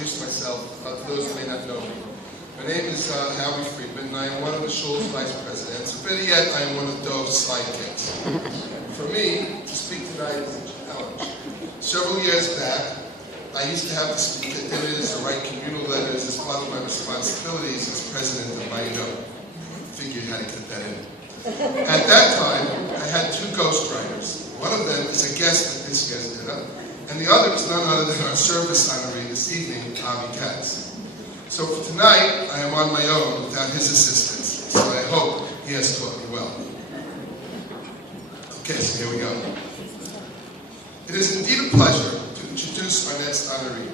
introduce myself to those who may not know me. My name is Howie Friedman, and I am one of the shul's vice presidents. Or better yet, I am one of Dove's sidekicks. For me, to speak tonight is a challenge. Several years back, I used to have to speak at dinners or write communal letters as part of my responsibilities as president of my union. Figured how to get that in. At that time, I had two ghostwriters. One of them is a guest at this year's dinner, and the other is none other than our service honoree this evening, Avi Katz. So for tonight, I am on my own without his assistance, so I hope he has taught me well. Okay, so here we go. It is indeed a pleasure to introduce our next honoree.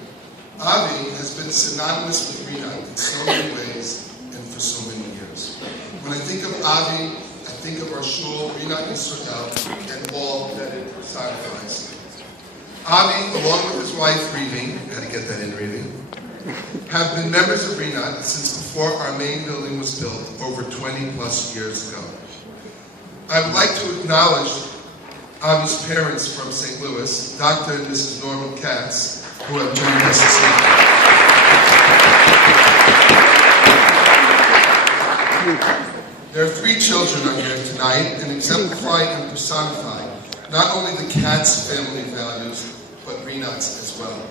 Avi has been synonymous with Rinnat in so many ways and for so many years. When I think of Avi, I think of our shul, Rinnat Yisrael, and all that it personifies. Avi, along with his wife, Revi, how to get that in, Revi, have been members of Rinnat since before our main building was built over 20 plus years ago. I would like to acknowledge Avi's parents from St. Louis, Dr. and Mrs. Norman Katz, who have joined us this evening. There are three children on here tonight and exemplify and personify not only the Katz family values, but Rinnat's as well.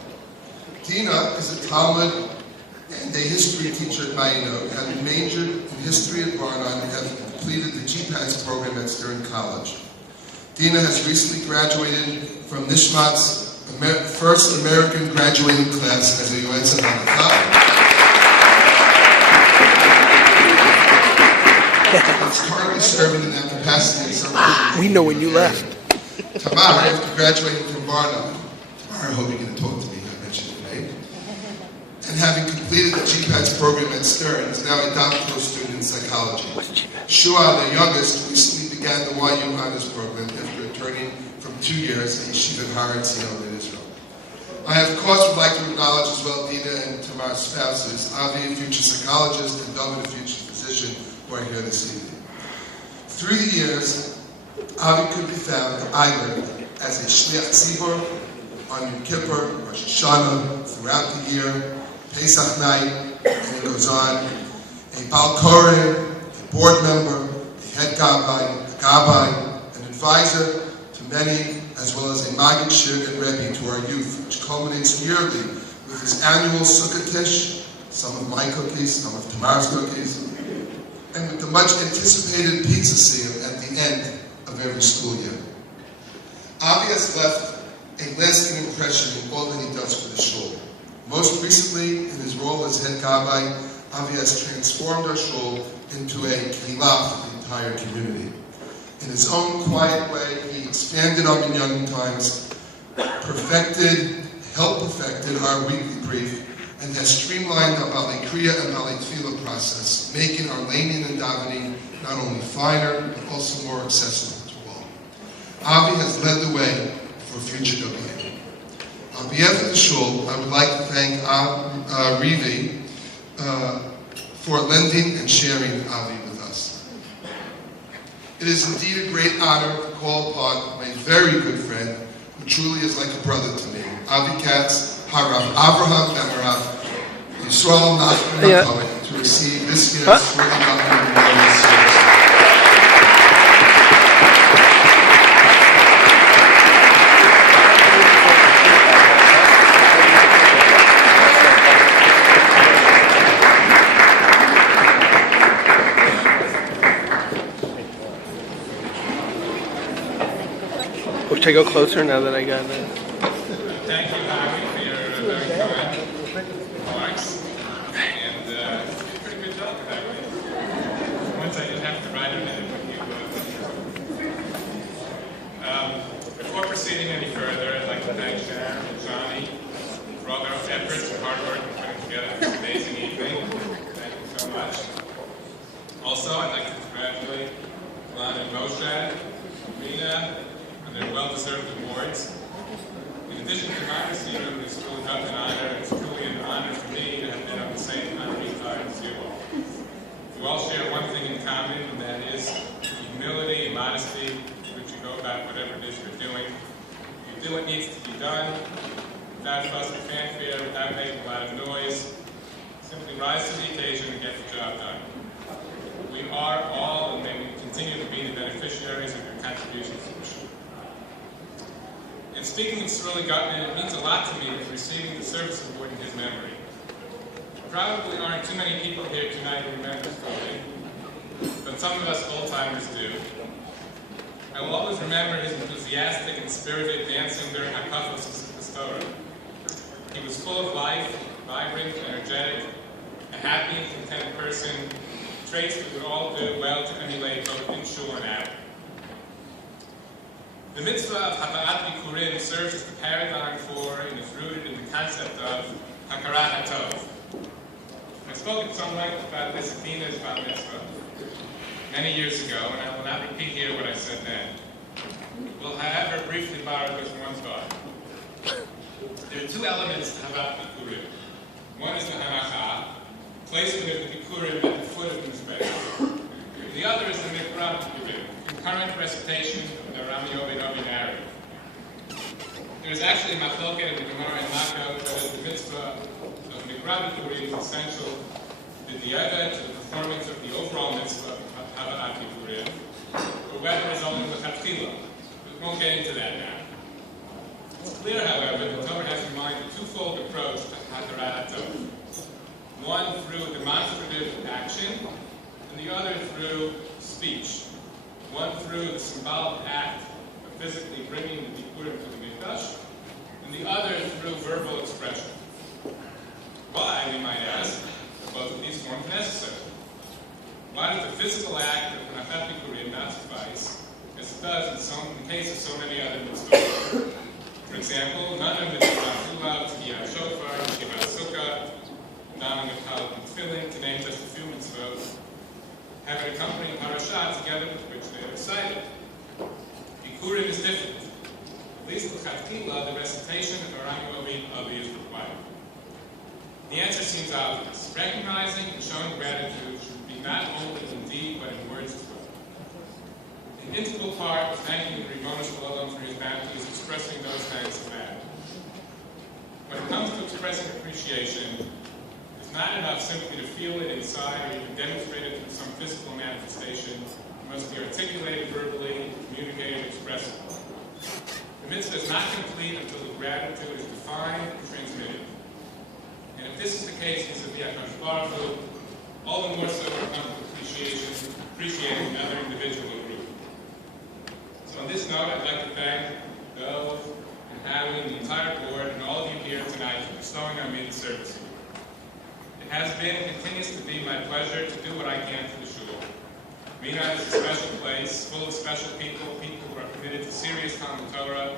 Dina is a Talmud and a history teacher at Mayino, having majored in history at Barnard and having completed the GPAS program at Stern College. Dina has recently graduated from Nishmat's first American graduating class as a Yoetzet HaMakat. He's currently serving in that capacity in several We know when you left. Tamar, after graduating from Barnard, Tamar, I hope you're going to talk to me, I mentioned your name, and having completed the GPAS program at Stern, is now a doctoral student in psychology. Shua, the youngest, recently began the YU Honors Program after returning from 2 years at Yeshiva Har Etzion in Israel. I, of course, would like to acknowledge as well Dina and Tamar's spouses, Avi, a future psychologist, and David, a future physician, who are here this evening. Through the years, Avi could be found either as a Shliach Tzibur, on Yom Kippur, Rosh Hashanah, throughout the year, Pesach night, and it goes on, a Baal Koreh, a board member, a head gabbai, an advisor to many, as well as a Maggid Shir and Rebbe to our youth, which culminates yearly with his annual Sukkah Tish, some of my cookies, some of Tamar's cookies, and with the much anticipated pizza seal at the end of every school year. Avi has left a lasting impression in all that he does for the shul. Most recently, in his role as head gabbai, Avi has transformed our shul into a kehillah for the entire community. In his own quiet way, he expanded our Minyanim times, helped perfected our weekly brief, and has streamlined our Balei Kriya and Balei Tefillah process, making our laning and davening not only finer, but also more accessible to all. Avi has led the way for future Dobiim. On behalf of the shul, I would like to thank Revi for lending and sharing Avi with us. It is indeed a great honor to call upon my very good friend, who truly is like a brother to me, Avi Katz, Harav Avraham Emerav, Yisrael Nachman, to receive this year's Worthy Document Memorial Service. Should I go closer now that I got it? Thank you, Howie, for your very kind remarks. And you did a pretty good job with that, right? Once I didn't have to write them in when you before proceeding any further, I'd like to thank Sharon and Johnny for all their efforts and hard work in putting together this amazing evening. Thank you so much. Also, I'd like to congratulate Ron and Moshe, Rina, their well-deserved awards. In addition to my receiving this truly an honor, it's truly an honor for me to have been on the same honorary side as you all. You all share one thing in common, and that is humility and modesty, which you go about whatever it is you're doing. You do what needs to be done, without fuss or fanfare, without without making a lot of noise. Simply rise to the occasion and get the job done. We are all, and may we continue to be, the beneficiaries of your contributions to the shul. In speaking of Sir Gutman, it means a lot to me receiving the service award in his memory. There probably aren't too many people here tonight who remember Scully, but some of us old-timers do. I will always remember his enthusiastic and spirited dancing during Hakafos Torah. He was full of life, vibrant, energetic, a happy and content person, traits that would all do well to emulate both in shul and out. The mitzvah of Hakarat Bikurim serves as the paradigm for and is rooted in the concept of Hakarat HaTov. I spoke at some length about this at Dina's Bar Mitzvah many years ago, and I will not repeat here what I said then. We'll, however, briefly borrow just one thought. There are two elements to Hakarat Bikurim. One is the Hanacha, placement of the Bikurim at the foot of the Mizbeach. The other is the Mikra Bikurim, concurrent recitation of the Rami Yovid Obi narrative. There is actually a machloket in the Gemara in Makka whether the mitzvah of Mikra Bikurim is essential to the di'evet, to the performance of the overall mitzvah of Hakarat Bikurim, or whether it's only the Chatchila. We won't get into that now. It's clear, however, that the Torah has in mind a twofold approach to Hakarat HaTov. One through demonstrative action, and the other through speech. One through the symbolic act of physically bringing the Bikurim to the Mikdash, and the other through verbal expression. Why, we might ask, are both of these forms necessary? Why does the physical act of Hanakat Bikurim not suffice, as it does in the case of so many other mitzvahs? For example, none of the mitzvahs, Tiyat Shofar, Kivat Sukkah, none of the Kal Tefillin, to name just a few mitzvahs, have an accompanying parasha together with which they are recited. Bikurim is different. At least with Chatchila, the recitation of Rami Obi is required. The answer seems obvious. Recognizing and showing gratitude should be not only in deed, but in words as well. An integral part of thanking the Ribono Shel Olam for his bounty is expressing those thanks in manner. When it comes to expressing appreciation, it's not enough simply to feel it inside or even demonstrate it through some physical manifestation. It must be articulated verbally, communicated, expressed. The mitzvah is not complete until the gratitude is defined and transmitted. And if this is the case vis-a-vis HaKadosh Baruch Hu, all the more so when it comes to appreciating another individual or group. So on this note, I'd like to thank Bill and Howie and the entire board and all of you here tonight for bestowing on me the service. It has been and continues to be my pleasure to do what I can for the shul. Rinnat is a special place, full of special people who are committed to serious Talmud Torah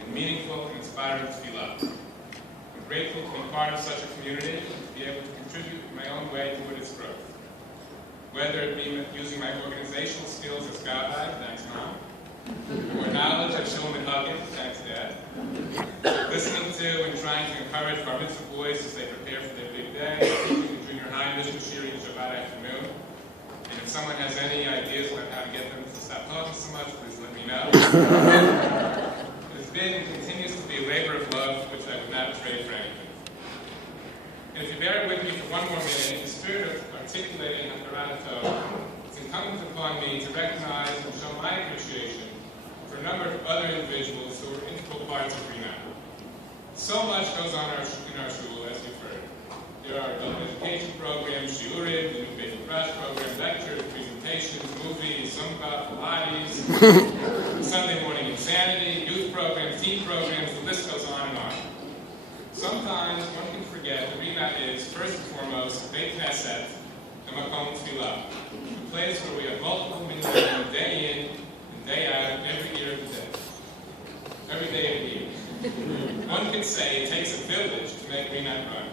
and meaningful and inspiring tefillah. I'm grateful to be part of such a community and to be able to contribute in my own way toward its growth. Whether it be using my organizational skills as Gabbai, thanks Mom, or knowledge of Shalom and Huggin, thanks Dad, listening to and trying to encourage bar mitzvah boys as they prepare for their big day, teaching the junior high mission Shiri and Shabbat afternoon. And if someone has any ideas about how to get them to stop talking so much, please let me know. It has been and continues to be a labor of love which I would not trade for anything. And if you bear with me for one more minute, in the spirit of articulating Hakarat HaTov, it's incumbent upon me to recognize and show my appreciation for a number of other individuals who are integral parts of Rinnat. So much goes on in our shul, as you've heard. There are adult education programs, shiurim, the new Beit Midrash program, lectures, presentations, movies, Zumba, Pilates, Sunday morning insanity, youth programs, teen programs, the list goes on and on. Sometimes one can forget that Rinnat is, first and foremost, Beit Knesset, and Makom Tefillah, a place where we have multiple minyanim day in and day out, every year of the day. Every day of the year. One could say it takes a village to make Rinnat run.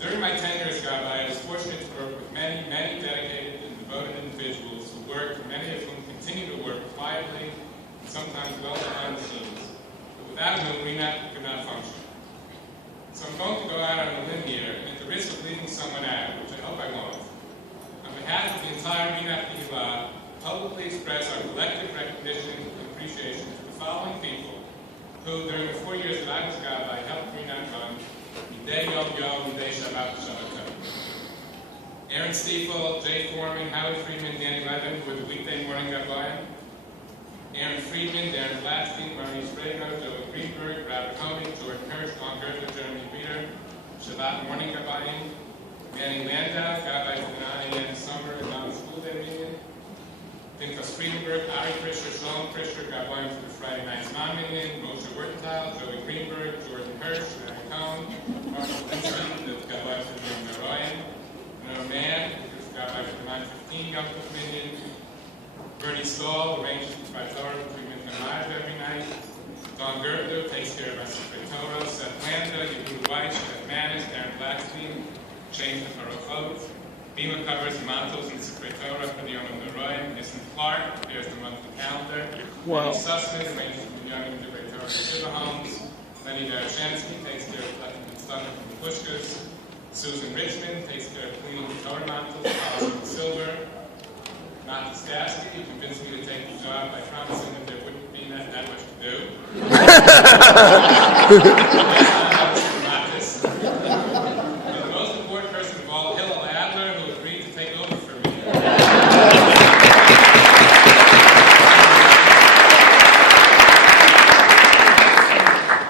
During my tenure as Gabbai, I was fortunate to work with many, many dedicated and devoted individuals who worked, many of whom continue to work quietly and sometimes well behind the scenes. But without whom Rinnat could not function. So I'm going to go out on a limb here, and at the risk of leaving someone out, which I hope I won't, on behalf of the entire Rinnat Kehillah, publicly express our collective recognition and appreciation to the following people who, during the 4 years that I was Gabbai, helped Rinnat run day Aaron Stiefel, Jay Foreman, Howie Friedman, Danny Levin, who were the weekday morning Gabbayim. Aaron Friedman, Darren Blatstein, Maurice Rego, Joey Greenberg, Robert Honig, Jordan Hirsch, Don Gertler, Jeremy Reeder, Shabbat morning Gabbayim. Manny Landau, Gabbai for the 9 a.m. summer and non-school day meeting. Pinchas Friedenberg, Ari Krischer, Shalom Krischer, Gabbayim for the Friday night Zman meeting. Moshe Wertenthal, Joey Greenberg, Jordan Hirsch, Larry Cohn, Marshall Vincent, the Gabbai for the Yom Narayan. Noah Mann, who's Gabbai for the 9:15 Yom Tov meeting. Bernie Stahl arranges by Torah between midnight and live every night. Don Gertler takes care of our secret Torah. Seth Landa, Yehuda Weiss, Beth Manis, Darren Blackstein, change the Parachot. Bima covers the mantles and secret Torah for the Yom Narayan. Nissen Clark prepares the monthly calendar. Wow. Lenny Sussman arranges the Yom Secret Torah for Shiva homes. Lenny Darashensky takes care of collecting the stuff from the Pushkas. Susan Richmond takes care of cleaning the Torah mantles, polishing the silver. Matt Stasky, you convinced me to take the job by promising that there wouldn't be that much to do. And the most important person of all, Hillel Adler, who agreed to take over for me.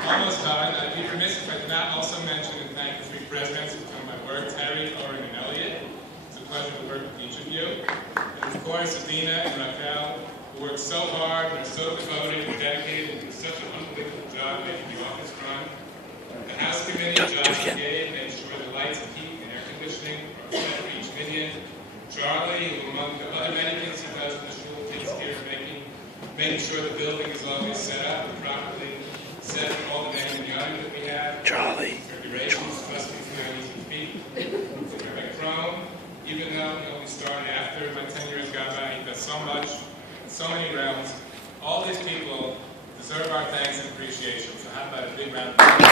Almost done. I'd be remiss if I did not also mention and thank the 3 presidents who done my work, Terry, Oren, and Elliot. It's a pleasure to work with each of you. And of course, Adina and Raquel, who work so hard and are so devoted and dedicated and do such an unbelievable job making the office run. The House Committee, Josh and Gabe, made sure the lights and heat and air conditioning are set for each minion. Charlie, who among the other many things he does in the shul, takes care of making sure the building is always set up and properly set for all the many minyanim that we have. Charlie. Regulations must be on easy feet. Rabbi Chrome, even though he only started after my tenure as Gabbai, he does so much, in so many realms. All these people deserve our thanks and appreciation. So how about a big round of applause?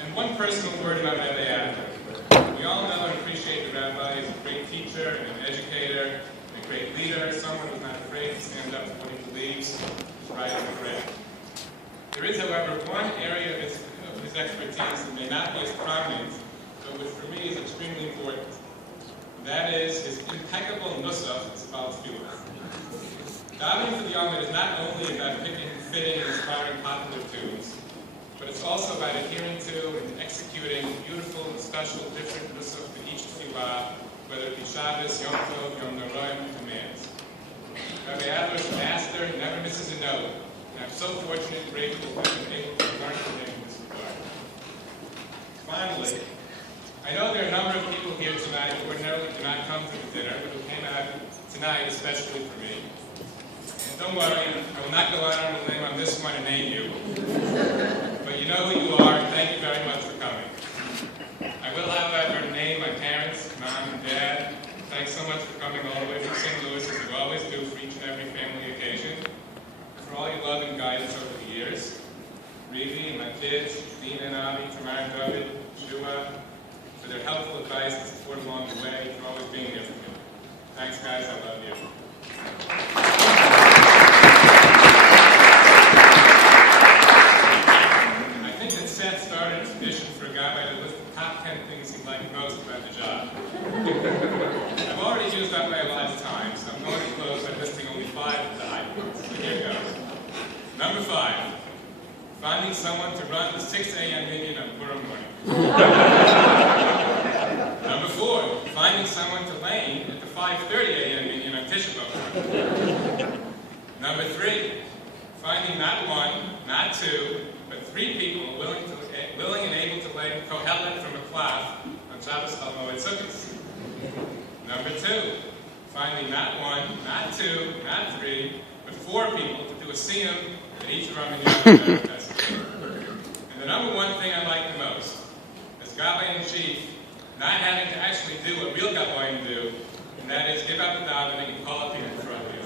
And one personal word about Rabbi Adler. We all know and appreciate the Rabbi as a great teacher and an educator, and a great leader, someone who's not afraid to stand up for what he believes is right and correct. There is, however, one area of his expertise that may not be as prominent, but which for me is extremely important. And that is his impeccable nusach, his Baltfilah. Davening for the Yom is not only about picking, fitting, and inspiring popular tunes, but it's also about adhering to and executing beautiful and special different nusach for each tefillah, whether it be Shabbos, Yom Tov, Yom Narayan, or commands. Rabbi Adler's master, he never misses a note, and I'm so fortunate and grateful to have been able to learn from him in this regard. Finally, I know there are a number of people here tonight who ordinarily do not come to the dinner, but who came out tonight especially for me. And don't worry, I will not go out on a limb on this one and name you. But you know who you are, and thank you very much for coming. I will, however, name my parents, Mom and Dad. Thanks so much for coming all the way from St. Louis, as you always do for each and every family occasion. And for all your love and guidance over the years. Revi and my kids, Dina and Avi, Tamar and David, Shua, for their helpful advice and support along the way, for always being there for me. Thanks, guys. I love you. I think that Seth started a tradition for a guy to list the top 10 things he liked most about the job. I've already used up my allotted time, so I'm going to close by listing only 5 of the high points. So here goes. Number 5. Finding someone to run the 6 a.m. minion on Purim morning. Number 4, finding someone to lane at the 5:30 a.m. minion on Tisha B'Av. Number 3, finding not 1, not 2, but 3 people willing and able to lane Kohelet from a cloth on Shabbos Chol Moed Sukkos. Number 2, finding not 1, not 2, not 3, but 4 people to do a siyum at each of our minyanim. And the number 1 thing I like the most, as Gabbai in chief, not having to actually do what real Gabbayim do, and that is give up the davening and call up people in front of you.